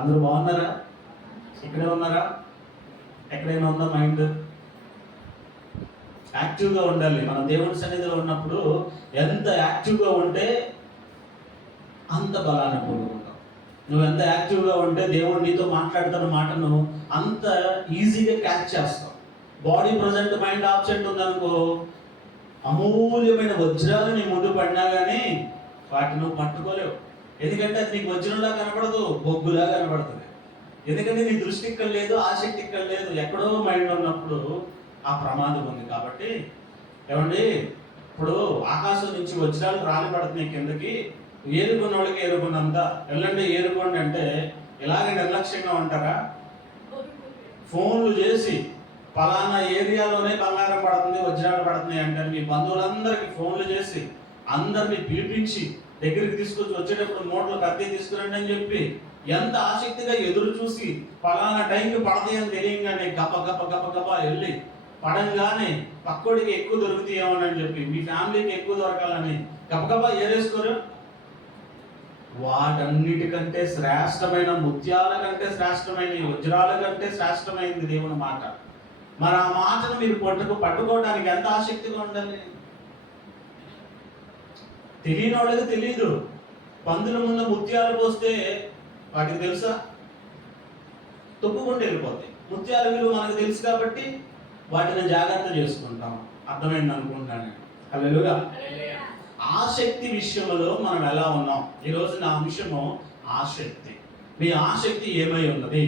అందరూ బాగున్నారా? ఇక్కడే ఉన్నారా? ఎక్కడైనా ఉందా మైండ్? యాక్టివ్గా ఉండాలి. మనం దేవుడి సన్నిధిలో ఉన్నప్పుడు ఎంత యాక్టివ్గా ఉంటే అంత బలాన్ని పొందుకుంటాం. నువ్వు ఎంత యాక్టివ్గా ఉంటే దేవుడు నీతో మాట్లాడుతున్న మాటను అంత ఈజీగా క్యాచ్ చేస్తావు. బాడీ ప్రజెంట్, మైండ్ ఆబ్సెంట్ ఉందనుకో, అమూల్యమైన వజ్రాలు నీ ముందు పడినా కానీ వాటిని నువ్వు పట్టుకోలేవు. ఎందుకంటే అది నీకు వజ్రంలా కనపడదు, బొగ్గులా కనపడుతుంది. ఎందుకంటే నీ దృష్టి ఇక్కడ లేదు, ఆసక్తి ఇక్కడ లేదు. ఎక్కడో మైండ్ ఉన్నప్పుడు ఆ ప్రమాదం ఉంది. కాబట్టి ఏమండి, ఇప్పుడు ఆకాశం నుంచి వజ్రాలు రాలి పడుతున్నాయి కిందకి. ఏరుకున్న వాళ్ళకి ఏరుకున్నంత వెళ్ళండి. ఏరుకోండి అంటే ఇలాగ నిర్లక్ష్యంగా ఉంటారా? ఫోన్లు చేసి పలానా ఏరియాలోనే బంగారం పడుతుంది, వజ్రాలు పడుతున్నాయి అంటే మీ బంధువులందరికీ ఫోన్లు చేసి అందరినీ పిలిపించి దగ్గరికి తీసుకొచ్చి వచ్చేటప్పుడు మూటలు కత్తి తీసుకురండి అని చెప్పి ఎంత ఆసక్తిగా ఎదురు చూసి పలానా టైంకి పడతాయి అని తెలియగానే గప గప గప గప వెళ్ళి పడంగానే పక్కోడికి ఎక్కువ దొరుకుతాయేమోనని చెప్పి మీ ఫ్యామిలీకి ఎక్కువ దొరకాలని గపగపా ఏరేసుకోరు. వాటన్నిటికంటే శ్రేష్టమైన, ముత్యాల కంటే శ్రేష్టమైన, వజ్రాల కంటే శ్రేష్టమైనది దేవుని మాట. మరి ఆ మాటను మీరు పట్టుకోవడానికి ఎంత ఆసక్తిగా ఉండాలి? తెలియని వాళ్ళకి తెలియదు. పందుల ముందు ముత్యాలు పోస్తే వాటికి తెలుసా? తొక్కుకుంటూ వెళ్ళిపోతాయి. ముత్యాల విలువ మనకు తెలుసు కాబట్టి వాటిని జాగ్రత్త చేసుకుంటాం. అర్థమైంది అనుకుంటాను. హల్లెలూయా. ఆసక్తి విషయంలో మనం ఎలా ఉన్నాం? ఈరోజు నా అంశము ఆసక్తి. మీ ఆసక్తి ఏమై ఉన్నది?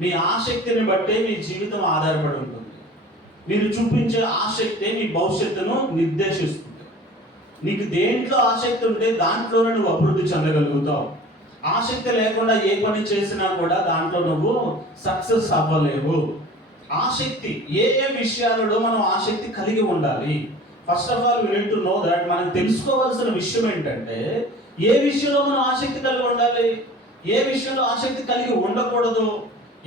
మీ ఆసక్తిని బట్టే మీ జీవితం ఆధారపడి ఉంటుంది. మీరు చూపించే ఆసక్తే మీ భవిష్యత్తును నిర్దేశిస్తుంది. నీకు దేంట్లో ఆసక్తి ఉంటే దాంట్లోనే నువ్వు అభివృద్ధి చెందగలుగుతావు. ఆసక్తి లేకుండా ఏ పని చేసినా కూడా దాంట్లో నువ్వు సక్సెస్ అవ్వలేవు. ఆసక్తి ఏ ఏ విషయాలలో మనం ఆసక్తి కలిగి ఉండాలి? First of all we need to know that. మనం తెలుసుకోవాల్సిన విషయం ఏంటంటే ఏ విషయంలో మనం ఆసక్తి కలిగి ఉండాలి, ఏ విషయంలో ఆసక్తి కలిగి ఉండకూడదు,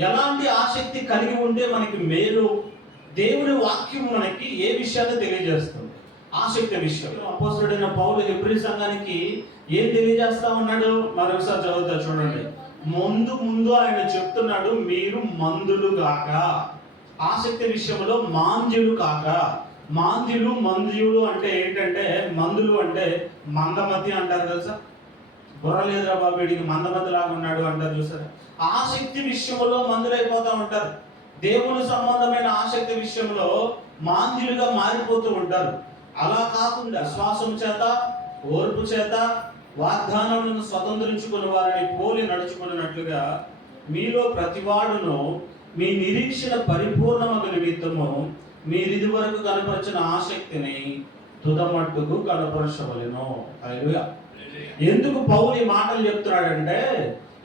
ఎలాంటి ఆసక్తి కలిగి ఉంటే మనకి మేలు, దేవుని వాక్యం మనకి ఏ విషయాన్ని తెలియజేస్తుంది. ఆసక్తి విషయం. అపోస్తలుడైన పౌలు హెబ్రీ సంఘానికి ఏం తెలియజేస్తా ఉన్నాడు? మరొకసారి చదువుతా చూడండి. ముందు ఆయన చెప్తున్నాడు, మీరు మందులు కాక, ఆసక్తి విషయంలో మాంద్యులు కాక. మంద్యులు అంటే ఏంటంటే, మందులు అంటే మందమతి అంటారు తెలుసా? బుర్ర లేదురా బాబు వీడికి మందమతి లాగా ఉన్నాడు అంటారు చూసారా? ఆసక్తి విషయంలో మందులైపోతూ ఉంటారు. దేవుని సంబంధమైన ఆసక్తి విషయంలో మాంద్యులుగా మారిపోతూ ఉంటారు. అలా కాకుండా విశ్వాసం చేత, ఓర్పు చేత వాగ్దానములను స్వతంత్రించుకుని వారిని పోలి నడుచుకున్నట్లుగా మీలో ప్రతివాడును మీ నిరీక్షణ పరిపూర్ణమగు నిమిత్తము మీరిది వరకు కనపరిచిన ఆసక్తిని తుదమట్టుకు కనపరచవలెను. హల్లెలూయా. ఎందుకు పౌలు ఈ మాటలు చెప్తున్నాడంటే,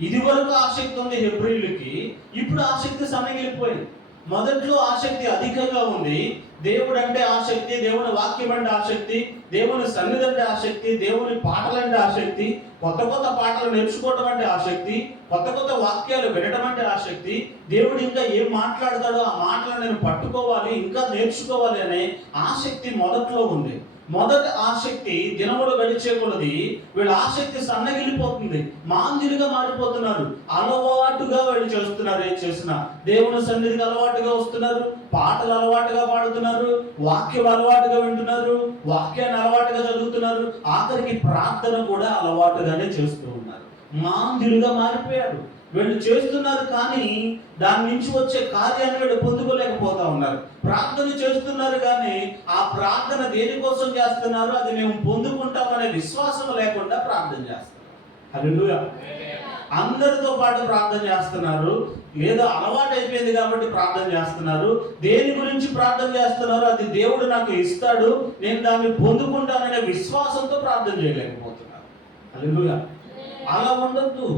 ఇది వరకు ఆసక్తి ఉంది హెబ్రీయులకి, ఇప్పుడు ఆసక్తి సన్నగిలిపోయింది. మొదట్లో ఆసక్తి అధికంగా ఉంది. దేవుడు అంటే ఆసక్తి, దేవుని వాక్యం అంటే ఆసక్తి, దేవుని సన్నిధి అంటే ఆసక్తి, దేవుని పాటలంటే ఆసక్తి, కొత్త కొత్త పాటలు నేర్చుకోవడం అంటే ఆసక్తి, కొత్త కొత్త వాక్యాలు వినడం అంటే ఆసక్తి, దేవుడు ఇంకా ఏం మాట్లాడతాడో ఆ మాటలను నేను పట్టుకోవాలి, ఇంకా నేర్చుకోవాలి అనే ఆసక్తి మొదట్లో ఉంది. మొదటి ఆసక్తి దినములు గడిచే కొలది వీళ్ళ ఆసక్తి సన్నగిలిపోతుంది, మాంద్యులుగా మారిపోతున్నారు. అలవాటుగా వీళ్ళు చేస్తున్నారు. ఏం చేసినా దేవుని సన్నిధికి అలవాటుగా వస్తున్నారు, పాటలు అలవాటుగా పాడుతున్నారు, వాక్యం అలవాటుగా వింటున్నారు, వాక్యాన్ని అలవాటుగా చదువుతున్నారు, ఆఖరికి ప్రార్థన కూడా అలవాటుగానే చేస్తూ ఉన్నారు. మాంద్యులుగా మారిపోయారు. వీళ్ళు చేస్తున్నారు కానీ దాని నుంచి వచ్చే కార్యాన్ని వీళ్ళు పొందుకోలేకపోతా ఉన్నారు. ప్రార్థన చేస్తున్నారు కానీ ఆ ప్రార్థన దేనికోసం చేస్తున్నారు, అది మేము పొందుకుంటామనే విశ్వాసం లేకుండా ప్రార్థన చేస్తున్నారు. హల్లెలూయా. అందరితో పాటు ప్రార్థన చేస్తున్నారు, ఏదో అలవాటు అయిపోయింది కాబట్టి ప్రార్థన చేస్తున్నారు. దేని గురించి ప్రార్థన చేస్తున్నారు? అది దేవుడు నాకు ఇస్తాడు, నేను దాన్ని పొందుకుంటాననే విశ్వాసంతో ప్రార్థన చేయలేకపోతున్నారు. హల్లెలూయా. అలా ఉండొద్దు.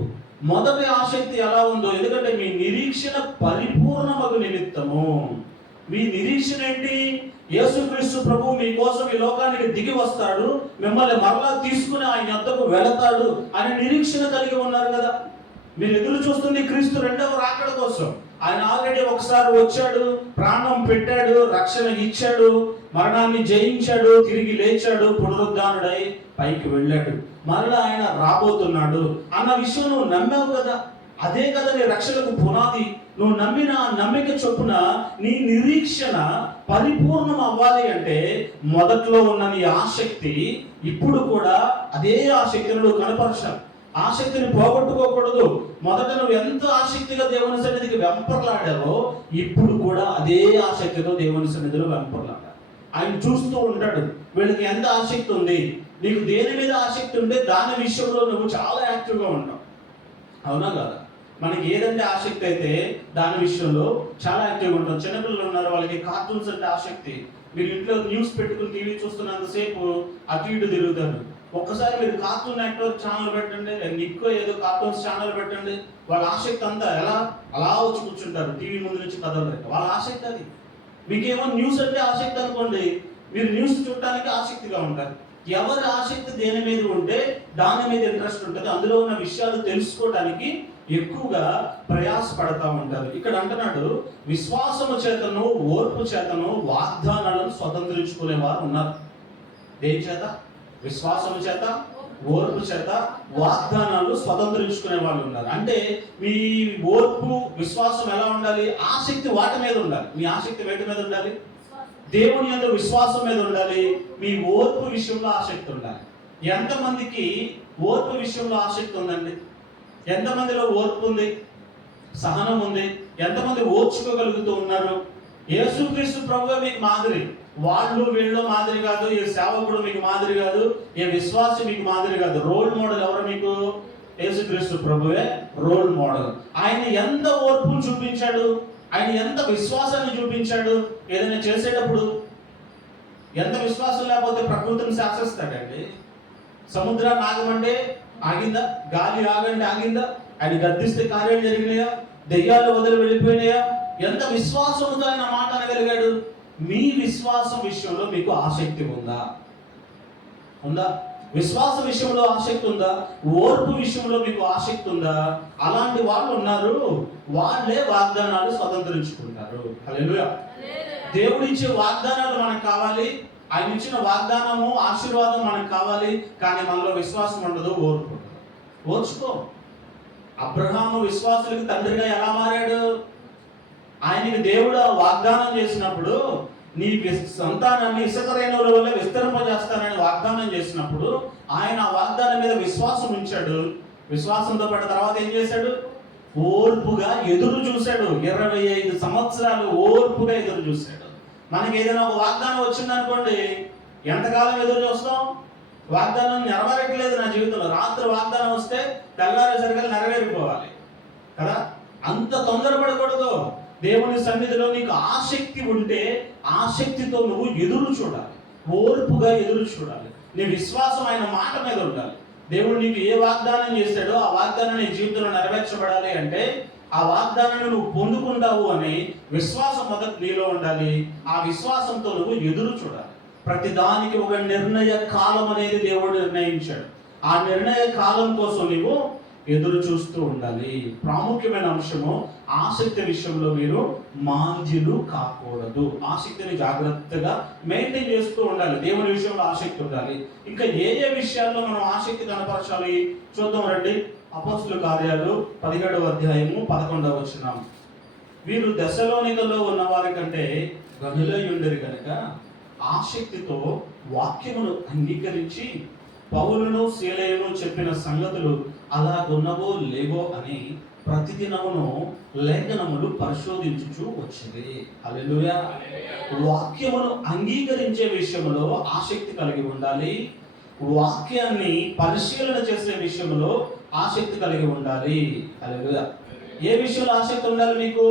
మొదటి ఆసక్తి ఎలా ఉందో, ఎందుకంటే మీ నిరీక్షణ పరిపూర్ణమగు నిమిత్తము. మీ నిరీక్షణ ఏంటి? యేసుక్రీస్తు ప్రభు మీకోసం ఈ లోకానికి దిగి వస్తాడు, మిమ్మల్ని మరలా తీసుకుని ఆయన యొద్దకు వెళతాడు అనే నిరీక్షణ కలిగి ఉన్నారు కదా. మీరు ఎదురు చూస్తుంది క్రీస్తు రెండవ రాకడ కోసం. ఆయన ఆల్రెడీ ఒకసారి వచ్చాడు, ప్రాణం పెట్టాడు, రక్షణ ఇచ్చాడు, మరణాన్ని జయించాడు, తిరిగి లేచాడు, పునరుద్ధానుడై పైకి వెళ్ళాడు. మరలా ఆయన రాబోతున్నాడు అన్న విషయం నువ్వు నమ్మావు కదా. అదే కదా నీ రక్షణకు పునాది. నువ్వు నమ్మిన నమ్మిక చొప్పున నీ నిరీక్షణ పరిపూర్ణం అవ్వాలి అంటే మొదట్లో ఉన్న నీ ఆసక్తి ఇప్పుడు కూడా అదే ఆసక్తిని నువ్వు కనపరచాలి. ఆసక్తిని పోగొట్టుకోకూడదు. మొదట నువ్వు ఎంత ఆసక్తిగా దేవుని సన్నిధికి వెంపర్లాడావో ఇప్పుడు కూడా అదే ఆసక్తితో దేవుని సన్నిధిలో వెంపర్లాడాలి. ఆయన చూస్తూ ఉంటాడు వీళ్ళకి ఎంత ఆసక్తి ఉంది. నీకు దేని మీద ఆసక్తి ఉంటే దాని విషయంలో నువ్వు చాలా యాక్టివ్గా ఉంటావు. అవునా కదా? మనకి ఏదంటే ఆసక్తి అయితే దాని విషయంలో చాలా యాక్టివ్గా ఉంటాం. చిన్నపిల్లలు ఉన్నారు, వాళ్ళకి కార్టూన్స్ అంటే ఆసక్తి. మీరు ఇంట్లో న్యూస్ పెట్టుకుని టీవీ చూస్తున్నంతసేపు అటు ఇటు తిరుగుతారు. ఒక్కసారి మీరు కార్టూన్ నెట్వర్క్ ఛానల్ పెట్టండి, ఇంకో ఏదో కార్టూన్స్ ఛానల్ పెట్టండి, వాళ్ళ ఆసక్తి అంతా అలా వచ్చి కూర్చుంటారు టీవీ ముందు నుంచి కదలలేక. వాళ్ళ ఆసక్తి అది. మీకేమో న్యూస్ అంటే ఆసక్తి అనుకోండి, మీరు న్యూస్ చూడటానికి ఆసక్తిగా ఉంటారు. ఎవరి ఆసక్తి దేని మీద ఉంటే దాని మీద ఇంట్రెస్ట్ ఉంటుంది. అందులో ఉన్న విషయాలు తెలుసుకోవడానికి ఎక్కువగా ప్రయాసపడతా ఉంటారు. ఇక్కడ అంటున్నాడు, విశ్వాసము చేతను ఓర్పు చేతను వాగ్దానాలను స్వతంత్రించుకునేవారు ఉన్నారు. దేని చేత? విశ్వాసము చేత ఓర్పు చేత వాగ్దానాలు స్వతంత్రించుకునే వాళ్ళు ఉన్నారు. అంటే మీ ఓర్పు విశ్వాసం ఎలా ఉండాలి? ఆసక్తి వాటి మీద ఉండాలి. మీ ఆసక్తి వేటి మీద ఉండాలి? దేవుని యందు విశ్వాసం మీద ఉండాలి. మీ ఓర్పు విషయంలో ఆసక్తి ఉండాలి. ఎంతమందికి ఓర్పు విషయంలో ఆసక్తి ఉందండి? ఎంతమందిలో ఓర్పు ఉంది, సహనం ఉంది? ఎంతమంది ఓర్చుకోగలుగుతూ ఉన్నారు? యేసుక్రీస్తు ప్రభువే మీకు మాదిరి. వాళ్ళు వీళ్ళు మాదిరి కాదు. ఏ సేవకుడు మీకు మాదిరి కాదు. ఏ విశ్వాసి మీకు మాదిరి కాదు. రోల్ మోడల్ ఎవరు మీకు? యేసుక్రీస్తు ప్రభువే రోల్ మోడల్. ఆయన ఎంత ఓర్పును చూపించాడు, ఆయన ఎంత విశ్వాసాన్ని చూపించాడు. ఏదైనా చేసేటప్పుడు ఎంత విశ్వాసం లేకపోతే ప్రకృతిని శాసిస్తాడండి. సముద్రాన్ని ఆగమంటే ఆగిందా? గాలి ఆగండి ఆగిందా? ఆయన గద్దిస్తే కార్యాలు జరిగినాయా? దెయ్యాలు వదిలి వెళ్ళిపోయినాయా? ఎంత విశ్వాసంతో ఆయన మాట అనగలిగాడు. మీ విశ్వాసం విషయంలో మీకు ఆసక్తి ఉందా? విశ్వాస విషయంలో ఆసక్తి ఉందా? ఓర్పు విషయంలో మీకు ఆసక్తి ఉందా? అలాంటి వాళ్ళు ఉన్నారు. వాళ్ళే వాగ్దానాలు స్వతంత్రించుకుంటారు. హల్లెలూయా. దేవుడు ఇచ్చే వాగ్దానాలు మనకు కావాలి. ఆయన ఇచ్చిన వాగ్దానము ఆశీర్వాదం మనకు కావాలి. కానీ మనలో విశ్వాసం ఉండదు, ఓర్పు ఉండదు. ఓర్చుకో. అబ్రహాము విశ్వాసులకు తండ్రిగా ఎలా మారాడు? ఆయనకి దేవుడు వాగ్దానం చేసినప్పుడు నీ సంతానాన్ని ఇసుక రేణువుల వల్ల విస్తరింపజేస్తానని వాగ్దానం చేసినప్పుడు ఆయన ఆ వాగ్దానం మీద విశ్వాసం ఉంచాడు. విశ్వాసంతో పాటు తర్వాత ఏం చేశాడు? ఓర్పుగా ఎదురు చూశాడు. 25 సంవత్సరాలు ఓర్పుగా ఎదురు చూశాడు. మనకి ఏదైనా ఒక వాగ్దానం వచ్చిందనుకోండి, ఎంతకాలం ఎదురు చూస్తాం? వాగ్దానం నెరవేరట్లేదు నా జీవితంలో. రాత్రి వాగ్దానం వస్తే తెల్లారేసరికల్లా నెరవేరిపోవాలి కదా. అంత తొందరపడకూడదు. దేవుని సన్నిధిలో నీకు ఆసక్తి ఉంటే ఆసక్తితో నువ్వు ఎదురు చూడాలి, ఓర్పుగా ఎదురు చూడాలి. నీ విశ్వాసం ఆయన మాట మీద ఉండాలి. దేవుడు నీకు ఏ వాగ్దానం చేశాడో ఆ వాగ్దానం నీ జీవితంలో నెరవేర్చబడాలి అంటే ఆ వాగ్దానాన్ని నువ్వు పొందుకుంటావు అని విశ్వాసం మొదట నీలో ఉండాలి. ఆ విశ్వాసంతో నువ్వు ఎదురు చూడాలి. ప్రతి దానికి ఒక నిర్ణయ కాలం అనేది దేవుడు నిర్ణయించాడు. ఆ నిర్ణయ కాలం కోసం నువ్వు ఎదురు చూస్తూ ఉండాలి. ప్రాముఖ్యమైన అంశము, ఆసక్తి విషయంలో మీరు మాంద్యులు కాకూడదు. ఆసక్తిని జాగ్రత్తగా మెయింటైన్ చేస్తూ ఉండాలి. దేవుని విషయంలో ఆసక్తి ఉండాలి. ఇంకా ఏ ఏ విషయాల్లో మనం ఆసక్తి కనపరచాలి చూద్దాం రండి. అపోస్తలుల కార్యాలు 17వ అధ్యాయము 11వ వచనం. వీరు దెస్సలోనికలో ఉన్న వారి కంటే గనులై ఉండరు కనుక ఆసక్తితో వాక్యమును అంగీకరించి పౌలును శీలయును చెప్పిన సంగతులు అలాగున్నవో లేవో అని ప్రతిదినమును లేఖనములు పరిశోధించుచు వచ్చింది. హల్లెలూయా. వాక్యమును అంగీకరించే విషయంలో ఆసక్తి కలిగి ఉండాలి. వాక్యాన్ని పరిశీలన చేసే విషయంలో ఆసక్తి కలిగి ఉండాలి. హల్లెలూయా. ఏ విషయంలో ఆసక్తి ఉండాలి మీకు?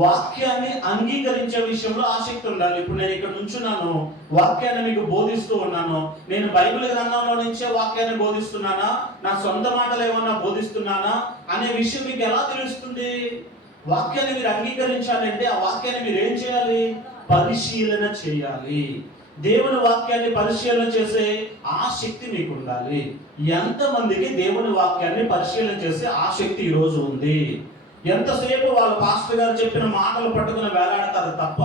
వాక్యాన్ని అంగీకరించే విషయంలో ఆసక్తి ఉండాలి. ఇప్పుడు నేను ఇక్కడ నుంచున్నాను, వాక్యాన్ని మీకు బోధిస్తూ ఉన్నాను. నేను బైబిల్ గ్రంథంలో నుంచే వాక్యాన్ని బోధిస్తున్నానా, నా సొంత మాటలు ఏమన్నా బోధిస్తున్నానా అనే విషయం మీకు ఎలా తెలుస్తుంది? వాక్యాన్ని మీరు అంగీకరించాలంటే ఆ వాక్యాన్ని మీరు ఏం చేయాలి? పరిశీలన చేయాలి. దేవుని వాక్యాన్ని పరిశీలన చేసే ఆసక్తి మీకు ఉండాలి. ఎంతమందికి దేవుని వాక్యాన్ని పరిశీలన చేసే ఆసక్తి ఈరోజు ఉంది? ఎంతసేపు వాళ్ళ పాస్టర్ గారు చెప్పిన మాటలు పట్టుకుని వేలాడతారు తప్ప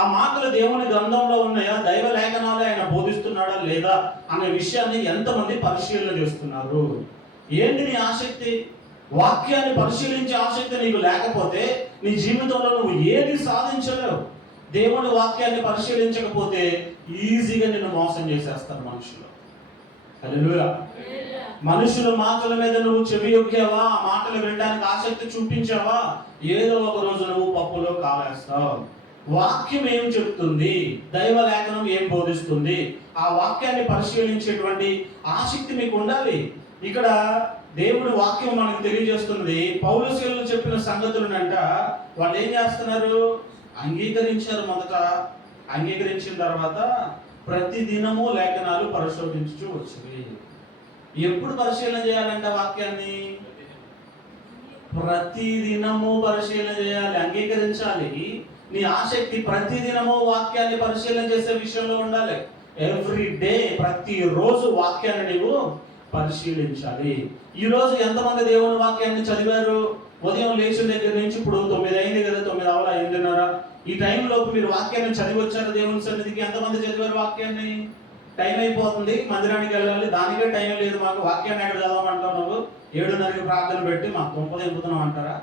ఆ మాటలు దేవుని గ్రంథంలో ఉన్నాయా, దైవ లేఖనాలే ఆయన బోధిస్తున్నాడా లేదా అనే విషయాన్ని ఎంతమంది పరిశీలన చేస్తున్నారు? ఏంటి నీ ఆసక్తి? వాక్యాన్ని పరిశీలించే ఆసక్తి నీకు లేకపోతే నీ జీవితంలో నువ్వు ఏది సాధించలేవు. దేవుని వాక్యాన్ని పరిశీలించకపోతే ఈజీగా నిన్ను మోసం చేసేస్తారు మనుషులు. హల్లెలూయా. మనుషుల మాటల మీద నువ్వు చెవి యొక్కావా, ఆ మాటలు వినడానికి ఆసక్తి చూపించావా, ఏదో ఒక రోజు నువ్వు పప్పులో కాలేస్తావు. వాక్యం ఏం చెప్తుంది, దైవ లేఖనం ఏం బోధిస్తుంది, ఆ వాక్యాన్ని పరిశీలించేటువంటి ఆసక్తి మీకు ఉండాలి. ఇక్కడ దేవుడి వాక్యం మనకు తెలియజేస్తుంది. పౌలు శీలలు చెప్పిన సంగతులనంట వాళ్ళు ఏం చేస్తున్నారు, అంగీకరించారు. మొదట అంగీకరించిన తర్వాత ప్రతి దినము లేఖనాలు పరిశోధించు వచ్చింది. ఎప్పుడు పరిశీలన చేయాలంట వాక్యాన్ని? ప్రతి దినము పరిశీలన చేయాలి, అంగీకరించాలి. నీ ఆసక్తి ప్రతి దినము వాక్యాన్ని పరిశీలన చేసే విషయంలో ఉండాలి. ఎవ్రీ డే, ప్రతిరోజు వాక్యాన్ని నీవు పరిశీలించాలి. ఈరోజు ఎంతమంది దేవుని వాక్యాన్ని చదివారు? ఉదయం లేచిన దగ్గర నుంచి ఇప్పుడు 9 అయింది కదా, 9 అవల 8:30 ఈ టైంలోపు మీరు వాక్యాన్ని చదివి వచ్చారు దేవుని సన్నిధికి. ఎంతమంది చదివారు వాక్యాన్ని? టైం అయిపోతుంది, మందిరానికి వెళ్ళాలి, దానికే టైం లేదు మాకు, వాక్యాన్ని ఎక్కడ చదవమంటావు నువ్వు? 7:30కి ప్రార్థన పెట్టి మాకు తుంప దింపుతున్నావు అంటారా?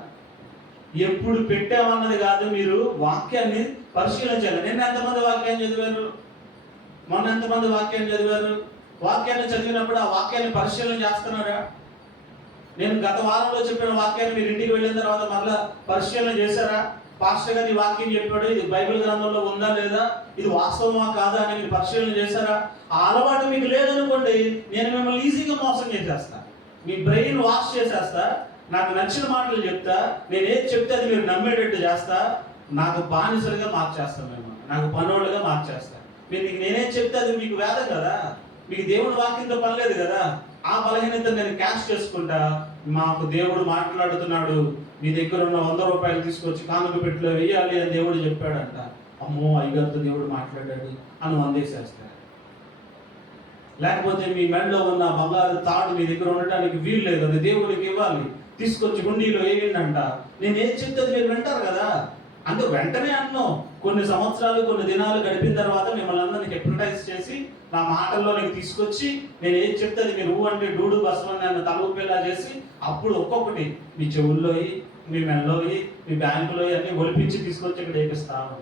ఎప్పుడు పెట్టామన్నది కాదు, మీరు వాక్యాన్ని పరిశీలించాలి. నిన్న ఎంతమంది వాక్యాన్ని చదివారు? మొన్న ఎంతమంది వాక్యాన్ని చదివారు? వాక్యాన్ని చదివినప్పుడు ఆ వాక్యాన్ని పరిశీలన చేస్తున్నారా? నేను గత వారంలో చెప్పిన వాక్యాన్ని మీరు ఇంటికి వెళ్ళిన తర్వాత మరలా పరిశీలన చేశారా? పాస్టర్ గారు ఈ వాక్యం చెప్పాడు, ఇది బైబిల్ గ్రంథంలో ఉందా లేదా, ఇది వాస్తవమా కాదా అని మీరు పరిశీలన చేశారా? ఆ అలవాటు మీకు లేదనుకోండి, నేను మిమ్మల్ని ఈజీగా మోసం చేసేస్తా, మీ బ్రెయిన్ వాష్ చేసేస్తా, నాకు నచ్చిన మాటలు చెప్తా, నేను ఏది చెప్తే అది మీరు నమ్మేటట్టు చేస్తా, నాకు బానిసలుగా మార్చేస్తాను, మేము నాకు పనోళ్ళుగా మార్చేస్తా. మీకు నేనేం చెప్తే అది మీకు వేదం కదా, మీకు దేవుడి వాక్యంతో పని లేదు కదా. ఆ బలహీనత నేను క్యాష్ చేసుకుంటా, మాకు దేవుడు మాట్లాడుతున్నాడు, మీ దగ్గర ఉన్న 100 రూపాయలు తీసుకొచ్చి కానుక పెట్టిలో వేయాలి అని దేవుడు చెప్పాడంట. అమ్మో, అయ్యగారితో దేవుడు మాట్లాడాడు అని వందేసేస్తా. లేకపోతే మీ మెడలో ఉన్న బంగారు తాడు మీ దగ్గర ఉండటానికి వీలు లేదు, అది దేవుడికి ఇవ్వాలి, తీసుకొచ్చి గుండీలో వేయండి. నేను ఏది చెప్తే అది మీరు వింటారు కదా. అంటే వెంటనే అన్నాం, కొన్ని సంవత్సరాలు కొన్ని దినాలు గడిపిన తర్వాత మిమ్మల్ని అందరినీ హిప్నటైజ్ చేసి నా మాటల్లోనికి తీసుకొచ్చి నేను ఏం చెప్తే అది మీరు అంటే డూడు బస్సులని నన్ను తలూపేలా చేసి అప్పుడు ఒక్కొక్కటి మీ చెవుల్లోయి, మీ మెల్లోయి, మీ బ్యాంకులోయి అన్ని ఒలిపించి తీసుకొచ్చి ఇక్కడ వేపిస్తాను.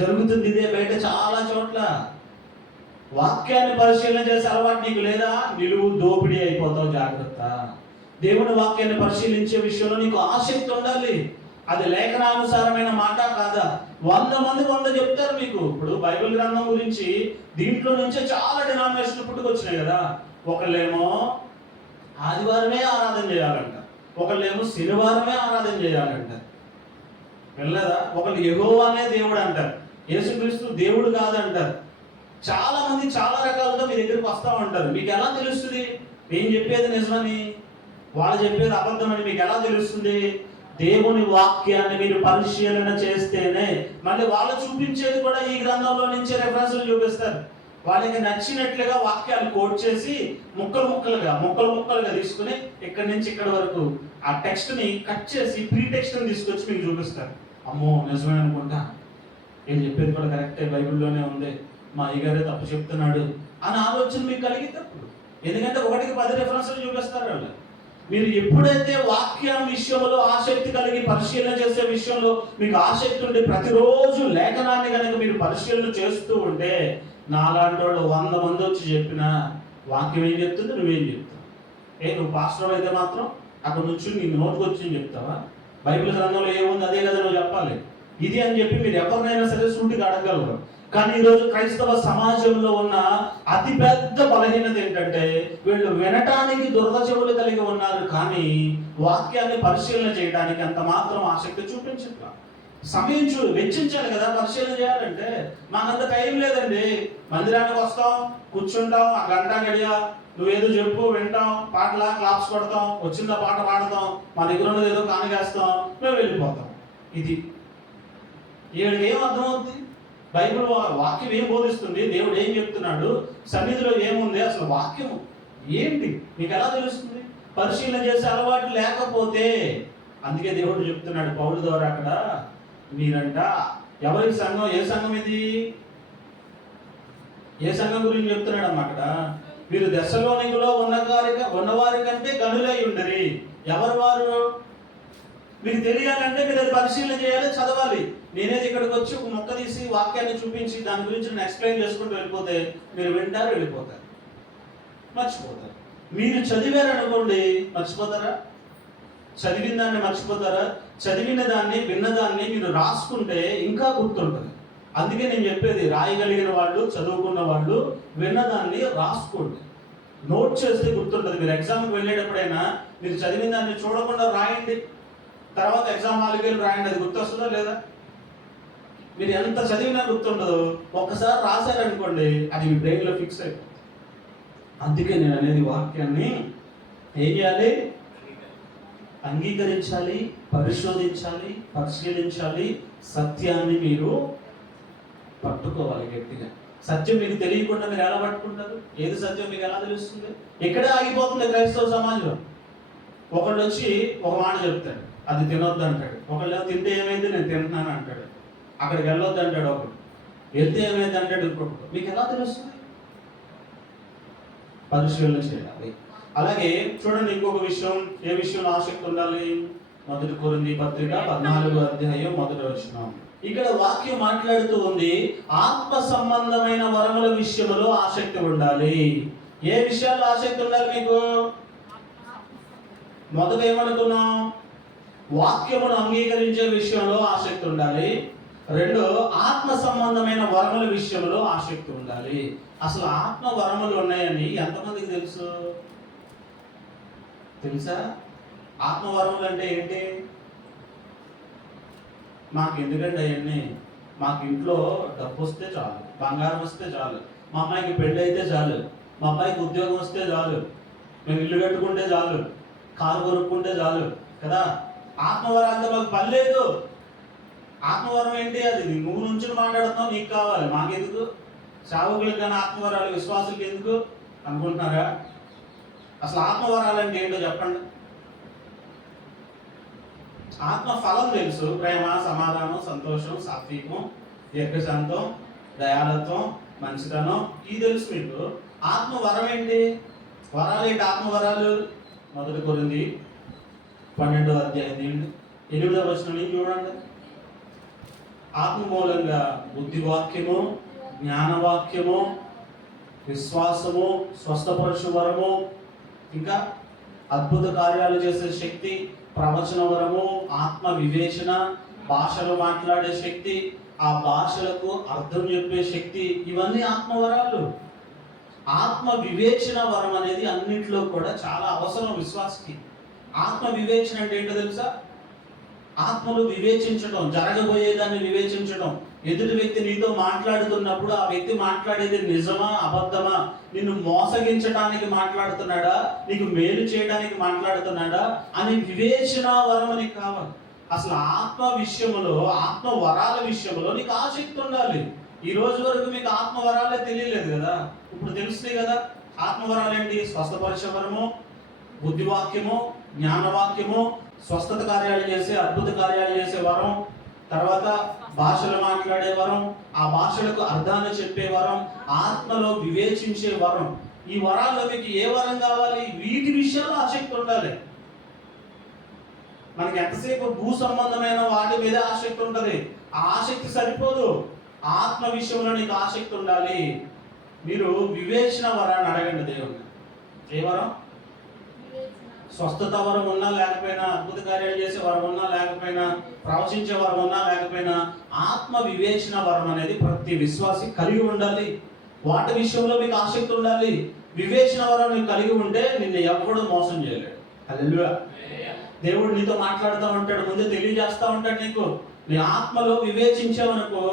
జరుగుతుంది ఇదే బయట చాలా చోట్ల. వాక్యాన్ని పరిశీలన చేసే అలవాటు నీకు లేదా, నిలువు దోపిడీ అయిపోతావు, జాగ్రత్త. దేవుని వాక్యాన్ని పరిశీలించే విషయంలో నీకు ఆసక్తి ఉండాలి. అది లేఖనానుసారమైన మాట కాదా? 100 మంది 100 చెప్తారు మీకు. ఇప్పుడు బైబిల్ గ్రంథం గురించి దీంట్లో నుంచే చాలా డినామినేషన్లు పుట్టుకొచ్చినాయి కదా. ఒకళ్ళేమో ఆదివారమే ఆరాధన చేయాలంట, ఒకళ్ళేమో శనివారమే ఆరాధన చేయాలంట, వెళ్ళదా? ఒకళ్ళు యెహోవానే దేవుడు అంటారు, యేసుక్రీస్తు దేవుడు కాదంటారు. చాలా మంది చాలా రకాలుగా మీ దగ్గరికి వస్తా ఉంటారు. మీకు ఎలా తెలుస్తుంది నేను చెప్పేది నిజమని, వాళ్ళు చెప్పేది అబద్ధమని మీకు ఎలా తెలుస్తుంది? దేవుని వాక్యాన్ని మీరు పరిశీలన చేస్తేనే. మళ్ళీ వాళ్ళు చూపించేది కూడా ఈ గ్రంథంలో నుంచే రెఫరెన్స్లు చూపిస్తారు. వాళ్ళకి నచ్చినట్లుగా వాక్యాలు కోట్ చేసి ముక్కలు ముక్కలుగా తీసుకుని ఇక్కడి నుంచి ఇక్కడ వరకు ఆ టెక్స్ట్ని కట్ చేసి ప్రీ టెక్స్ట్ని తీసుకొచ్చి మీకు చూపిస్తారు. అమ్మో, నిజమే అనుకుంటా, ఏం చెప్పేది కూడా కరెక్టే, బైబిల్లోనే ఉంది, మా అయ్యగారే తప్పు చెప్తున్నాడు అని ఆలోచన మీకు కలిగినప్పుడు. ఎందుకంటే 1కి 10 రెఫరెన్స్లు చూపిస్తారు వాళ్ళు. మీరు ఎప్పుడైతే వాక్యం విషయంలో ఆసక్తి కలిగి పరిశీలన చేసే విషయంలో మీకు ఆసక్తి ఉండి ప్రతిరోజు లేఖనాన్ని కనుక మీరు పరిశీలన చేస్తూ ఉంటే, నాలాంటి వాళ్ళు 100 మంది వచ్చి చెప్పినా వాక్యం ఏం చెప్తుంది, నువ్వేం చెప్తావు? నువ్వు పాస్టర్ అయితే మాత్రం అక్కడ నుంచి నీ నోటుకు వచ్చి చెప్తావా? బైబిల్ గ్రంథంలో ఏముంది అదే కదా నువ్వు చెప్పాలి ఇది అని చెప్పి మీరు ఎవరినైనా సరే సూటిగా అడగలరు. కానీ ఈరోజు క్రైస్తవ సమాజంలో ఉన్న అతిపెద్ద బలహీనత ఏంటంటే, వీళ్ళు వినటానికి దురద చెవులు కలిగి ఉన్నారు, కానీ వాక్యాన్ని పరిశీలన చేయడానికి అంత మాత్రం ఆసక్తి చూపించట్లా. సమయం వెచ్చించాలి కదా పరిశీలన చేయాలంటే. మాకంత టైం లేదండి, మందిరానికి వస్తాం, కూర్చుంటాం, ఆ గంట గడియా నువ్వేదో చెప్పు, వింటాం, పాటలా క్లాప్స్ కొడతాం, వచ్చిందా పాట పాడతాం, మా దగ్గర ఉన్నది ఏదో కానిగేస్తాం, మేము వెళ్ళిపోతాం. ఇది వీళ్ళకి ఏం అర్థమవుతుంది? బైబిల్ వాక్యం ఏం బోధిస్తుంది, దేవుడు ఏం చెప్తున్నాడు, సన్నిధిలో ఏముంది, అసలు వాక్యం ఏంటి మీకు ఎలా తెలుస్తుంది? పరిశీలన చేసే అలవాటు లేకపోతే. అందుకే దేవుడు చెప్తున్నాడు పౌలు ద్వారా అక్కడ, మీరంట ఎవరి సంఘం, ఏ సంఘం ఇది, ఏ సంఘం గురించి చెప్తున్నాడు అమ్మ అక్కడ, మీరు దెస్సలోనికలో ఉన్నవారి కంటే గనులై ఉండరి. ఎవరు వారు? మీకు తెలియాలంటే మీరు అది పరిశీలన చేయాలి, చదవాలి. నేనేది ఇక్కడికి వచ్చి ఒక మొక్క తీసి వాక్యాన్ని చూపించి దాని గురించి నేను ఎక్స్ప్లెయిన్ చేసుకుంటూ వెళ్ళిపోతే మీరు వింటారు, వెళ్ళిపోతారు, మర్చిపోతారు. మీరు చదివారనుకోండి, మర్చిపోతారా? చదివిన దాన్ని మర్చిపోతారా? చదివిన దాన్ని, విన్నదాన్ని మీరు రాసుకుంటే ఇంకా గుర్తుంటుంది. అందుకే నేను చెప్పేది, రాయగలిగిన వాళ్ళు, చదువుకున్న వాళ్ళు విన్నదాన్ని రాసుకోండి, నోట్ చేస్తే గుర్తుంటుంది. మీరు ఎగ్జామ్కి వెళ్ళేటప్పుడైనా మీరు చదివిన దాన్ని చూడకుండా రాయండి, తర్వాత ఎగ్జామ్ హాల్కి వెళ్ళి రాయండి, అది గుర్తొస్తుందా లేదా? మీరు ఎంత చదివినా గుర్తుండదు, ఒక్కసారి రాశారనుకోండి అది మీ బ్రెయిన్లో ఫిక్స్ అయిపోతుంది. అందుకే నేను అనేది వాక్యాన్ని ఏం చేయాలి? అంగీకరించాలి, పరిశోధించాలి, పరిశీలించాలి, సత్యాన్ని మీరు పట్టుకోవాలి గట్టిగా. సత్యం మీకు తెలియకుండా మీరు ఎలా పట్టుకుంటారు? ఏది సత్యం మీకు ఎలా తెలుస్తుంది? ఎక్కడే ఆగిపోతుంది క్రైస్తవ సమాజం. ఒకళ్ళు వచ్చి ఒక మాట చెప్తాడు, అది తినొద్దు అంటాడు. ఒకళ్ళు తింటే ఏమైంది, నేను తింటున్నాను అంటాడు. అక్కడికి వెళ్ళొద్దు అంటాడు ఒకడు, వెళ్తే ఏమైంది అంటాడు ఇంకొకటి. మీకు ఎలా తెలుస్తుంది? పరిశీలన చేయాలి. అలాగే చూడండి, ఇంకొక విషయం, ఏ విషయంలో ఆసక్తి ఉండాలి? 1 కొరింథీ పత్రిక 14వ అధ్యాయం 1వ వచనం. ఇక్కడ వాక్యం మాట్లాడుతూ ఉంది, ఆత్మ సంబంధమైన వరముల విషయంలో ఆసక్తి ఉండాలి. ఏ విషయాల్లో ఆసక్తి ఉండాలి మీకు? మొదట ఏమనుకున్నాం? వాక్యమును అంగీకరించే విషయంలో ఆసక్తి ఉండాలి. 2, ఆత్మ సంబంధమైన వరముల విషయంలో ఆసక్తి ఉండాలి. అసలు ఆత్మ వరములు ఉన్నాయని ఎంతమందికి తెలుసు? తెలుసా? ఆత్మవరములు అంటే ఏంటి? మాకు ఎందుకంటే అవన్నీ, మాకు ఇంట్లో డబ్బు వస్తే చాలు, బంగారం వస్తే చాలు, మా అమ్మాయికి పెళ్ళి అయితే చాలు, మా అబ్బాయికి ఉద్యోగం వస్తే చాలు, మేము ఇల్లు కట్టుకుంటే చాలు, కారు కొనుక్కుంటే చాలు కదా. ఆత్మవరాలతో మాకు పని లేదు. ఆత్మవరం ఏంటి? అది నువ్వు నుంచి మాట్లాడుతున్నావు, నీకు కావాలి, మాకెందుకు? సేవకులకు కానీ ఆత్మవరాలు, విశ్వాసులకు ఎందుకు అనుకుంటున్నారా? అసలు ఆత్మవరాలంటే ఏంటో చెప్పండి. ఆత్మ ఫలం తెలుసు, ప్రేమ, సమాధానం, సంతోషం, సాత్వికం, దీర్ఘశాంతం, దయాళత్వం, మంచితనం, ఇది తెలుసు మీకు. ఆత్మ వరం ఏంటి? వరాలు ఏంటి? ఆత్మవరాలు 1 కొరింథీ 12వ అధ్యాయం 8వ వచనం నుంచి చూడండి. ఆత్మ మూలంగా బుద్ధివాక్యము, జ్ఞానవాక్యము, విశ్వాసము, స్వస్థపరచు వరము, ఇంకా అద్భుత కార్యాలు చేసే శక్తి, ప్రవచన వరము, ఆత్మ వివేచన, భాషలు మాట్లాడే శక్తి, ఆ భాషలకు అర్థం చెప్పే శక్తి, ఇవన్నీ ఆత్మవరాలు. ఆత్మ వివేచన వరం అనేది అన్నింటిలో కూడా చాలా అవసరం విశ్వాసకి. ఆత్మ వివేచన అంటే ఏంటో తెలుసా? ఆత్మలు వివేచించడం, జరగబోయేదాన్ని వివేచించడం. ఎదుటి వ్యక్తి నీతో మాట్లాడుతున్నప్పుడు ఆ వ్యక్తి మాట్లాడేది నిజమా, అబద్ధమా, నిన్ను మోసగించడానికి మాట్లాడుతున్నాడా, నీకు మేలు చేయడానికి మాట్లాడుతున్నాడా అని వివేచన వరం నీకు కావాలి. అసలు ఆత్మ విషయంలో, ఆత్మ వరాల విషయంలో నీకు ఆసక్తి ఉండాలి. ఈ రోజు వరకు మీకు ఆత్మ వరాలే తెలియలేదు కదా, ఇప్పుడు తెలుస్తాయి కదా. ఆత్మ వరాలు ఏంటి? స్వస్థపరిచే వరము, బుద్ధివాక్యము, జ్ఞానవాక్యము, స్వస్థత కార్యాలు చేసే, అద్భుత కార్యాలు చేసే వరం, తర్వాత భాషలు మాట్లాడే వరం, ఆ భాషలకు అర్థాన్ని చెప్పే వరం, ఆత్మలో వివేచించే వరం. ఈ వరాల్లో మీకు ఏ వరం కావాలి? వీటి విషయాల్లో ఆసక్తి ఉండాలి. మనకి ఎంతసేపు భూ సంబంధమైన వాటి మీద ఆసక్తి ఉంటుంది, ఆ ఆసక్తి సరిపోదు. ఆత్మ విషయంలో నీకు ఆసక్తి ఉండాలి. మీరు వివేచన వరాన్ని అడగండి దేవుని. ఏ వరం? స్వస్థత వరం ఉన్నా లేకపోయినా, అద్భుత కార్యాలు చేసే వరం ఉన్నా లేకపోయినా, ప్రవచించే వరం ఉన్నా లేకపోయినా, ఆత్మ వివేచన వరం అనేది ప్రతి విశ్వాసి కలిగి ఉండాలి. వాటి విషయంలో మీకు ఆసక్తి ఉండాలి. వివేచన వరం నీకు కలిగి ఉంటే నిన్ను ఎవడు మోసం చేయలేడు. హల్లెలూయా. దేవుడు నీతో మాట్లాడుతూ ఉంటాడు, ముందే తెలియజేస్తూ ఉంటాడు నీకు. నీ ఆత్మలో వివేచించావనుకో,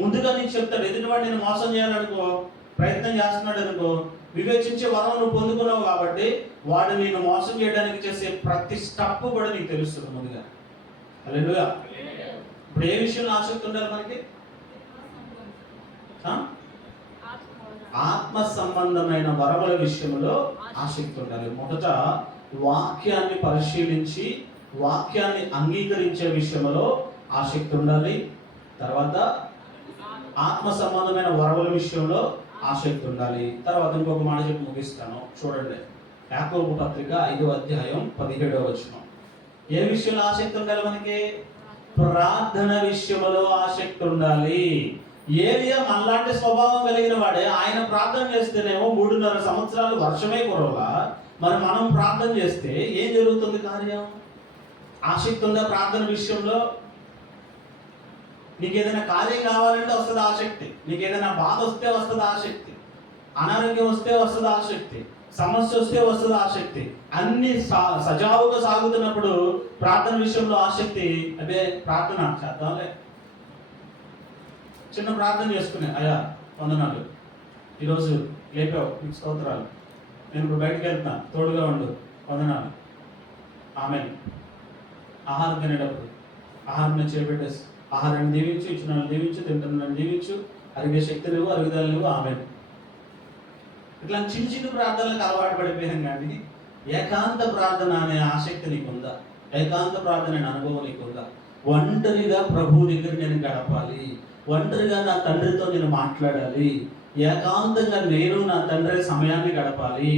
ముందుగా నీకు చెప్తాడు. ఎదుటివాడు నేను మోసం చేయాలనుకో, ప్రయత్నం చేస్తున్నాడు అనుకో, వివేచించే వరం నువ్వు పొందుకున్నావు కాబట్టి వాడు నేను మోసం చేయడానికి చేసే ప్రతి స్టెప్ కూడా నీకు తెలుస్తుంది ముందుగా. హల్లెలూయా. ఇప్పుడు ఏ విషయంలో ఆసక్తి ఉండాలి మనకి? ఆత్మ సంబంధమైన వరముల విషయంలో ఆసక్తి ఉండాలి. మొదట వాక్యాన్ని పరిశీలించి వాక్యాన్ని అంగీకరించే విషయంలో ఆసక్తి ఉండాలి. తర్వాత ఆత్మ సంబంధమైన వరముల విషయంలో ఆసక్తి ఉండాలి. తర్వాత ఇంకొక మాట చెప్పి ముగిస్తాను చూడండి. యాకోబు పత్రిక 5వ అధ్యాయం 17వ వచనం. ఏ విషయంలో ఆసక్తి ఉండాలి మనకి? ప్రార్థన విషయంలో ఆసక్తి ఉండాలి. ఏలియా మనలాంటి స్వభావం కలిగిన వాడే. ఆయన ప్రార్థన చేస్తేనేమో 3.5 సంవత్సరాలు వర్షమే కురవలా. మరి మనం ప్రార్థన చేస్తే ఏం జరుగుతుంది కార్యం? ఆసక్తి ఉందా ప్రార్థన విషయంలో? నీకు ఏదైనా కార్యం కావాలంటే వస్తుంది ఆసక్తి. నీకు ఏదైనా బాధ వస్తే వస్తుంది ఆసక్తి. అనారోగ్యం వస్తే వస్తుంది ఆసక్తి. సమస్య వస్తే వస్తుంది ఆసక్తి. అన్ని సజావుగా సాగుతున్నప్పుడు ప్రార్థన విషయంలో ఆసక్తి. అదే ప్రార్థన చేద్దాంలే, చిన్న ప్రార్థన చేసుకునే, అయ్యా వందనాలు, ఈరోజు లేపావు, మీకు స్తోత్రాలు, నేను ఇప్పుడు బయటకు వెళ్తున్నా, తోడుగా ఉండు, వందనాలు, ఆమె. ఆహారం తినేటప్పుడు ఆహారం చేపెట్టేసి, ఆహారాన్ని దీవించు, ఇచ్చిన దీవించు, తింటున్నాను దీవించు, అరిగే శక్తి లేవు, అరుగుదల లేవు, ఆమె. ఇట్లా చిన్న చిన్న ప్రార్థనలకు అలవాటు పడిపోయాం. కానీ ఏకాంత ప్రార్థన అనే ఆసక్తి నీకుందా? ఏకాంత ప్రార్థన అనే అనుభవం నీకుందా? ఒంటరిగా ప్రభు దగ్గర నేను గడపాలి, ఒంటరిగా నా తండ్రితో నేను మాట్లాడాలి, ఏకాంతంగా నేను నా తండ్రి సమయాన్ని గడపాలి.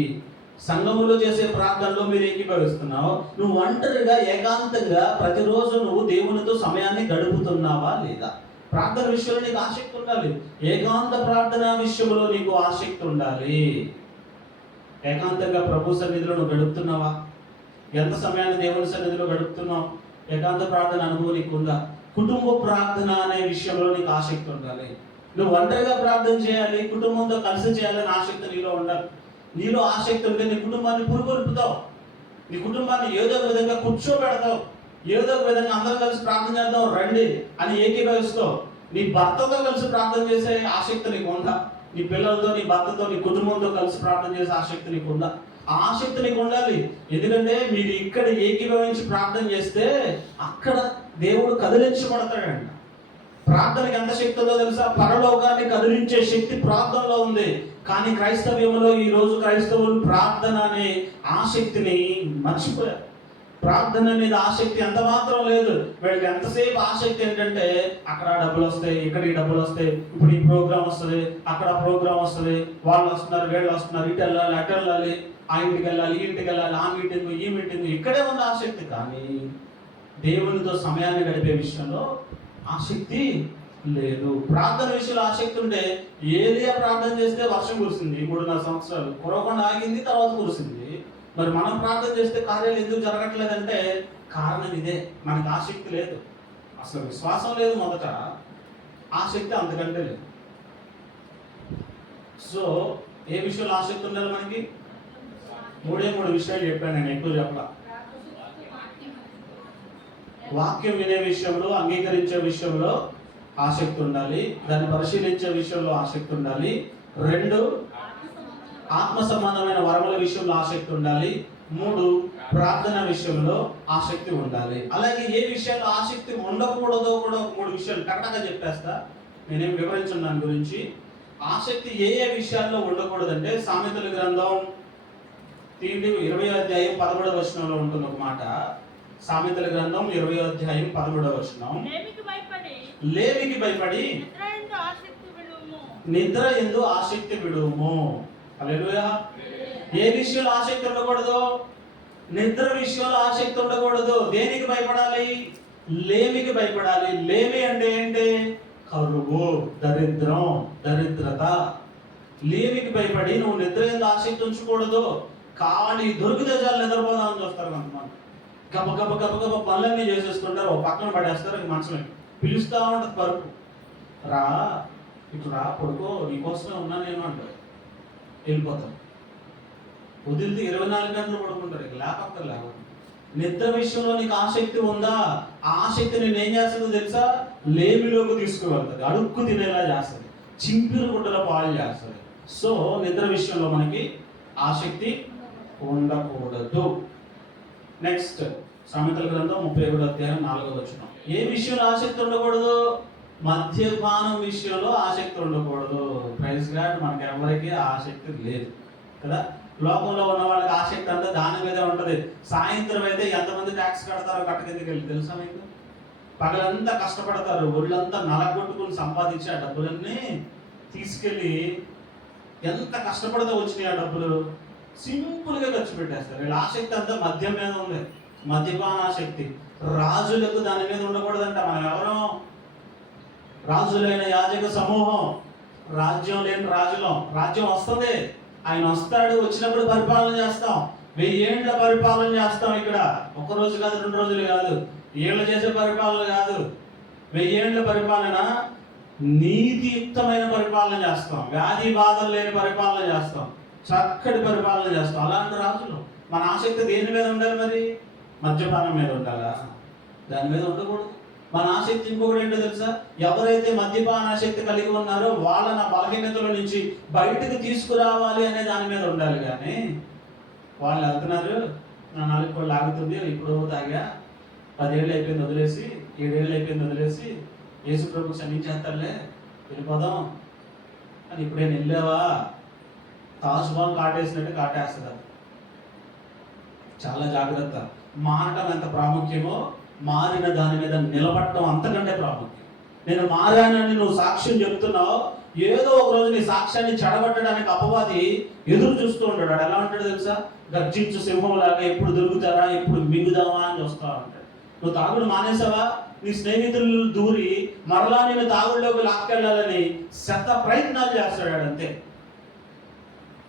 సంఘములో చేసే ప్రార్థనలో మీరు ఏకీభవిస్తున్నావు. నువ్వు ఒంటరిగా ఏకాంతంగా ప్రతిరోజు నువ్వు దేవునితో సమయాన్ని గడుపుతున్నావా లేదా? ప్రార్థన విషయంలో నీకు ఆసక్తి ఉండాలి. ఏకాంత ప్రార్థన విషయంలో నీకు ఆసక్తి ఉండాలి. ఏకాంతంగా ప్రభు సన్నిధిలో నువ్వు గడుపుతున్నావా? ఎంత సమయాన్ని దేవుని సన్నిధిలో గడుపుతున్నావు? ఏకాంత ప్రార్థన అనుభవం నీకు ఉందా? కుటుంబ ప్రార్థన అనే విషయంలో నీకు ఆసక్తి ఉండాలి. నువ్వు ఒంటరిగా ప్రార్థన చేయాలి, కుటుంబంతో కలిసి చేయాలని ఆసక్తి నీలో ఉండాలి. నీలో ఆసక్తి ఉంటే నీ కుటుంబాన్ని పురుగొల్పుతావు. నీ కుటుంబాన్ని ఏదో ఒక విధంగా కూర్చోబెడతావు. ఏదో ఒక విధంగా అందరం కలిసి ప్రార్థన చేద్దాం రండి అని ఏకీభవిస్తావు. నీ భర్తతో కలిసి ప్రార్థన చేసే ఆసక్తి నీకు ఉందా? నీ పిల్లలతో, నీ భర్తతో, నీ కుటుంబంతో కలిసి ప్రార్థన చేసే ఆసక్తి నీకు ఉందా? ఆ ఆసక్తి నీకు ఉండాలి. ఎందుకంటే మీరు ఇక్కడ ఏకీభవించి ప్రార్థన చేస్తే అక్కడ దేవుడు కదిలించబడతాడంట. ప్రార్థనకి ఎంత శక్తి ఉందో తెలుసా? పరలోకాన్ని కదిలించే శక్తి ప్రార్థనలో ఉంది. కానీ క్రైస్తవ్యంలో ఈ రోజు క్రైస్తవులు ప్రార్థన అనే ఆసక్తిని మర్చిపోయారు. ప్రార్థన మీద ఆసక్తి ఎంత మాత్రం లేదు. వీళ్ళకి ఎంతసేపు ఆసక్తి ఏంటంటే అక్కడ డబ్బులు వస్తాయి, ఇక్కడ ఈ డబ్బులు వస్తాయి, ఇప్పుడు ఈ ప్రోగ్రామ్ వస్తుంది, అక్కడ ప్రోగ్రామ్ వస్తుంది, వాళ్ళు వస్తున్నారు, వీళ్ళు వస్తున్నారు, ఇటు వెళ్ళాలి, అటు వెళ్ళాలి, ఆ ఇంటికి వెళ్ళాలి, ఈ ఇంటికి వెళ్ళాలి, ఆ మీటింగ్, ఈ మీటింగ్, ఇక్కడే ఉంది ఆసక్తి. కానీ దేవునితో సమయాన్ని గడిపే విషయంలో ఆసక్తి లేదు. ప్రార్థన విషయంలో ఆసక్తి ఉంటే ఏలియా ప్రార్థన చేస్తే వర్షం కురిసింది, 3.5 సంవత్సరాలు కురవకుండా ఆగింది, తర్వాత కురిసింది. మరి మనం ప్రార్థన చేస్తే కార్యాలు ఎందుకు జరగట్లేదంటే కారణం ఇదే, మనకు ఆసక్తి లేదు. అసలు విశ్వాసం లేదు, మొదట ఆసక్తి అంతకంటే లేదు. సో ఏ విషయంలో ఆసక్తి ఉండాలి మనకి? 3 విషయాలు చెప్పాను, నేను ఎక్కువ చెప్పాల. వాక్యం వినే విషయంలో, అంగీకరించే విషయంలో ఆసక్తి ఉండాలి. దాన్ని పరిశీలించే విషయంలో ఆసక్తి ఉండాలి. 2, ఆత్మ సంబంధమైన వరముల విషయంలో ఆసక్తి ఉండాలి. 3, ప్రార్థన విషయంలో ఆసక్తి ఉండాలి. అలాగే ఏ విషయాల్లో ఆసక్తి ఉండకూడదో కూడా 3 విషయాలు టకటగా చెప్పేస్తా. నేనేం వివరించను దాని గురించి. ఆసక్తి ఏ విషయాల్లో ఉండకూడదంటే సామెతల గ్రంథం 20వ అధ్యాయం 13వ వచనంలో ఉంటుంది ఒక మాట. సామెతల గ్రంథం 20వ అధ్యాయం 13వ వచనం. లేమికి భయపడి నిద్ర యందు ఆసక్తి విడుము. హల్లెలూయా. ఏ విషయంలో ఆసక్తి ఉండకూడదు? నిద్ర విషయంలో ఆసక్తి ఉండకూడదు. దేనికి భయపడాలి? లేమికి భయపడాలి. లేమి అంటే ఏంటి? కరువు, దరిద్రం, దరిద్రత. లేమికి భయపడి నువ్వు నిద్ర యందు ఆసక్తి ఉంచకూడదు. కావాలి దొరికితే చాలు నిద్రపోదామని చూస్తారు కొంతమంది. గబ గబ గబ గబ పనులన్నీ చేసేస్తుంటారు, ఒక పక్కన పడేస్తారు. మనసులో పిలుస్తా ఉంటుంది పరుపు, రా ఇటు రా, పడుకో, నీకోసమే ఉన్నా నేను అంటారు. వెళ్ళిపోతారు. వదిలితే 24 గంటలు పడుకుంటారు. ఇక లేకపోతే నిద్ర విషయంలో నీకు ఆసక్తి ఉందా? ఆ ఆసక్తి నేను ఏం చేస్తుందో తెలుసా? లేమిలోకి తీసుకువెళ్తుంది, అడుక్కు తినేలా చేస్తుంది, చింపిరి గుడ్డల పాలు చేస్తుంది. సో నిద్ర విషయంలో మనకి ఆసక్తి ఉండకూడదు. నెక్స్ట్ సామెతల గ్రంథం 31వ అధ్యాయం 4వ వచనం. ఏ విషయంలో ఆసక్తి ఉండకూడదు? మద్యపానం విషయంలో ఆసక్తి ఉండకూడదు. Praise God. మనకి ఎవరికి ఆసక్తి లేదు కదా. లోకంలో ఉన్న వాళ్ళకి ఆసక్తి అంతా దాని మీదే ఉంటుంది. సాయంత్రం అయితే ఎంతమంది ట్యాక్స్ కడతారో కట్టకిందకి వెళ్ళి తెలుసా మీకు? పగలంతా కష్టపడతారు, ఒళ్ళంతా నలగొట్టుకుని సంపాదించి ఆ డబ్బులన్నీ తీసుకెళ్ళి ఎంత కష్టపడితే వచ్చినాయి ఆ డబ్బులు సింపుల్గా ఖర్చు పెట్టేస్తారు. వీళ్ళ ఆసక్తి అంతా మద్యం మీద ఉంది, మద్యపాన ఆసక్తి. రాజులకు దాని మీద ఉండకూడదంట. మనం ఎవరో రాజులైన యాజక సమూహం, రాజ్యం లేని రాజులం. రాజ్యం వస్తుంది, ఆయన వస్తాడు, వచ్చినప్పుడు పరిపాలన చేస్తాం. 1000 ఏళ్ళ పరిపాలన చేస్తాం. ఇక్కడ ఒక రోజు కాదు, 2 రోజులు కాదు, ఏళ్ళు చేసే పరిపాలన కాదు. 1000 ఏళ్ళ పరిపాలన, నీతియుక్తమైన పరిపాలన చేస్తాం, వ్యాధి బాధలు లేని పరిపాలన చేస్తాం, చక్కటి పరిపాలన చేస్తాం. అలాంటి రాజులు. మన ఆసక్తి దేని మీద ఉండాలి మరి? మద్యపానం మీద ఉండాలా? దాని మీద ఉండకూడదు. మన ఆసక్తి ఇంకొకటి ఏంటో తెలుసా? ఎవరైతే మద్యపాన ఆసక్తి కలిగి ఉన్నారో వాళ్ళ బలహీనతల నుంచి బయటకు తీసుకురావాలి అనే దాని మీద ఉండాలి. కానీ వాళ్ళు వెళ్తున్నారు, నా 4 కోళ్ళు ఆగుతుంది, ఇప్పుడు తాగా, 10 ఏళ్ళు అయిపోయింది వదిలేసి, 7 ఏళ్ళు అయిపోయింది వదిలేసి, యేసు ప్రభు క్షమించేస్తాడులే, వెళ్ళిపోదాం అని ఇప్పుడేం వెళ్ళావా? తాజ్మహల్ కాటేసినట్టు కాటేస్తుంది. చాలా జాగ్రత్త. మారటం ఎంత ప్రాముఖ్యమో మారిన దాని మీద నిలబడటం అంతకంటే ప్రాముఖ్యం. నేను మారానని నువ్వు సాక్ష్యం చెప్తున్నావు, ఏదో ఒక రోజు నీ సాక్ష్యాన్ని చెడగొట్టడానికి అపవాది ఎదురు చూస్తూ ఉంటాడు. ఎలా ఉంటాడు తెలుసా? గర్జించు సింహంలాగా ఎప్పుడు దొరుకుతారా, ఎప్పుడు మిగుదామా అని చూస్తా ఉంటాడు. నువ్వు తాగుడు మానేసావా? నీ స్నేహితులు దూరి మరలా నేను తాగుడులోకి లాక్కెళ్ళాలని శత ప్రయత్నాలు చేస్తాడు. అంతే.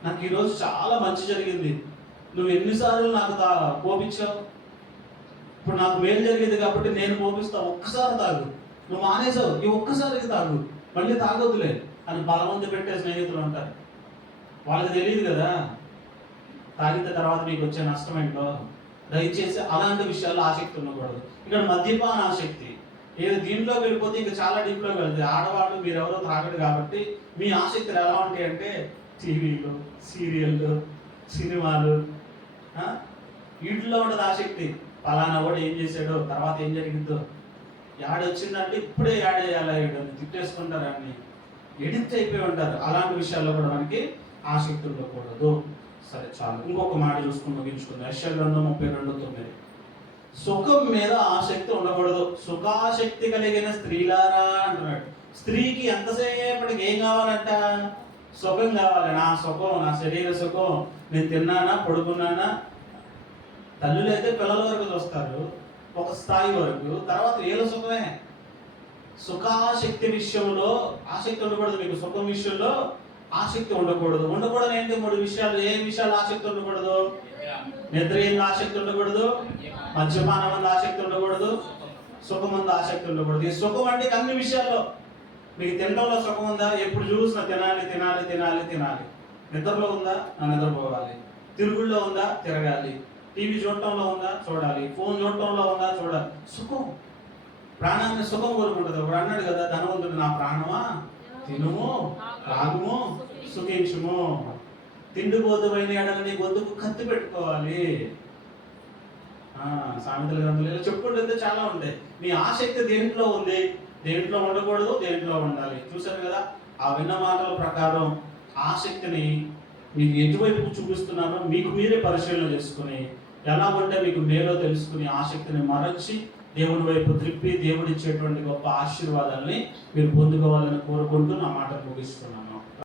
నాకు ఈరోజు చాలా మంచి జరిగింది. నువ్వు ఎన్నిసార్లు నాకు కోపించావు? ఇప్పుడు నాకు మేలు జరిగింది కాబట్టి నేను కోపిస్తావు. ఒక్కసారి తాగు. నువ్వు మానేసావు, ఈ ఒక్కసారికి తాగు, మళ్ళీ తాగొద్దులే అని బలవంత పెట్టే స్నేహితులు ఉంటారు. వాళ్ళకి తెలియదు కదా తాగిన తర్వాత మీకు వచ్చే నష్టం ఏంటో. దయచేసి అలాంటి విషయాల్లో ఆసక్తి ఉండకూడదు. ఇక్కడ మద్యపాన ఆసక్తి ఏదో దీంట్లోకి వెళ్ళిపోతే ఇంకా చాలా డీప్లోకి వెళ్తుంది. ఆడవాళ్ళు మీరెవరో తాగడు కాబట్టి మీ ఆసక్తులు ఎలా ఉంటాయి అంటే టీవీలు, సీరియళ్ళు, సినిమాలు, వీటిలో ఉండదు ఆసక్తి. పలానా వాడు ఏం చేశాడో, తర్వాత ఏం జరిగిందో, యాడ్ వచ్చిందంటే ఇప్పుడే యాడ్ చేయాలి, తిట్టేసుకుంటారు, అన్ని ఎడిక్ట్ అయిపోయి ఉంటారు. అలాంటి విషయాల్లో కూడా మనకి ఆసక్తి ఉండకూడదు. సరే, చాలు. ఇంకొక మాట చూసుకుని ముగించుకుందాం. యెషయా గ్రంథం 32:9. సుఖం మీద ఆసక్తి ఉండకూడదు. సుఖాసక్తి కలిగిన స్త్రీలారా అంటున్నాడు. స్త్రీకి ఎంతసేపటికి ఏం కావాలంట? సుఖం కావాలి. నా సుఖం, నా శరీర సుఖం, నేను తిన్నానా, పడుకున్నానా. తల్లులు అయితే పిల్లల వరకు చూస్తారు, ఒక స్థాయి వరకు, తర్వాత వీళ్ళ సుఖమే. సుఖాసక్తి విషయంలో ఆసక్తి ఉండకూడదు. మీకు సుఖం విషయంలో ఆసక్తి ఉండకూడదు. ఉండకూడదు ఏంటి? 3 విషయాలు. ఏ విషయాలు ఆసక్తి ఉండకూడదు? నిద్ర ఎందు ఆసక్తి ఉండకూడదు, మద్యపానం అందు ఆసక్తి ఉండకూడదు, సుఖం అందు ఆసక్తి ఉండకూడదు. ఈ సుఖం అంటే అన్ని విషయాల్లో. మీకు తినడంలో సుఖం ఉందా? ఎప్పుడు చూసినా తినాలి తినాలి తినాలి తినాలి. నిద్రలో ఉందా? నా నిద్రపోవాలి. తిరుగుల్లో ఉందా? తిరగాలి. టీవీ చూడటంలో ఉందా? చూడాలి. ఫోన్ చూడటంలో ఉందా? చూడాలి. సుఖం. ప్రాణాన్ని సుఖం కోరుకుంటుంది. ఒకడు అన్నాడు కదా, ధనవంతుడు, నా ప్రాణమా తినుము, తాగుము, సుఖించుము. తిండిపోతుమైన ఎడలని గొంతుకు కత్తి పెట్టుకోవాలి. సామెతల గ్రంథంలో చెప్పుకుంటే చాలా ఉంటాయి. మీ ఆసక్తి దేంట్లో ఉంది? దేంట్లో ఉండకూడదు, దేంట్లో ఉండాలి. చూశారు కదా, ఆ విన్న మాటల ప్రకారం ఆసక్తిని మీకు ఎటువైపు చూపిస్తున్నారో మీకు మీరే పరిశీలన చేసుకుని, ఎలా ఉంటే మీకు మేలో తెలుసుకుని ఆసక్తిని మరచి దేవుని వైపు త్రిప్పి దేవుడిచ్చేటువంటి గొప్ప ఆశీర్వాదాలని మీరు పొందుకోవాలని కోరుకుంటూ నా మాట ముగిస్తున్నాను.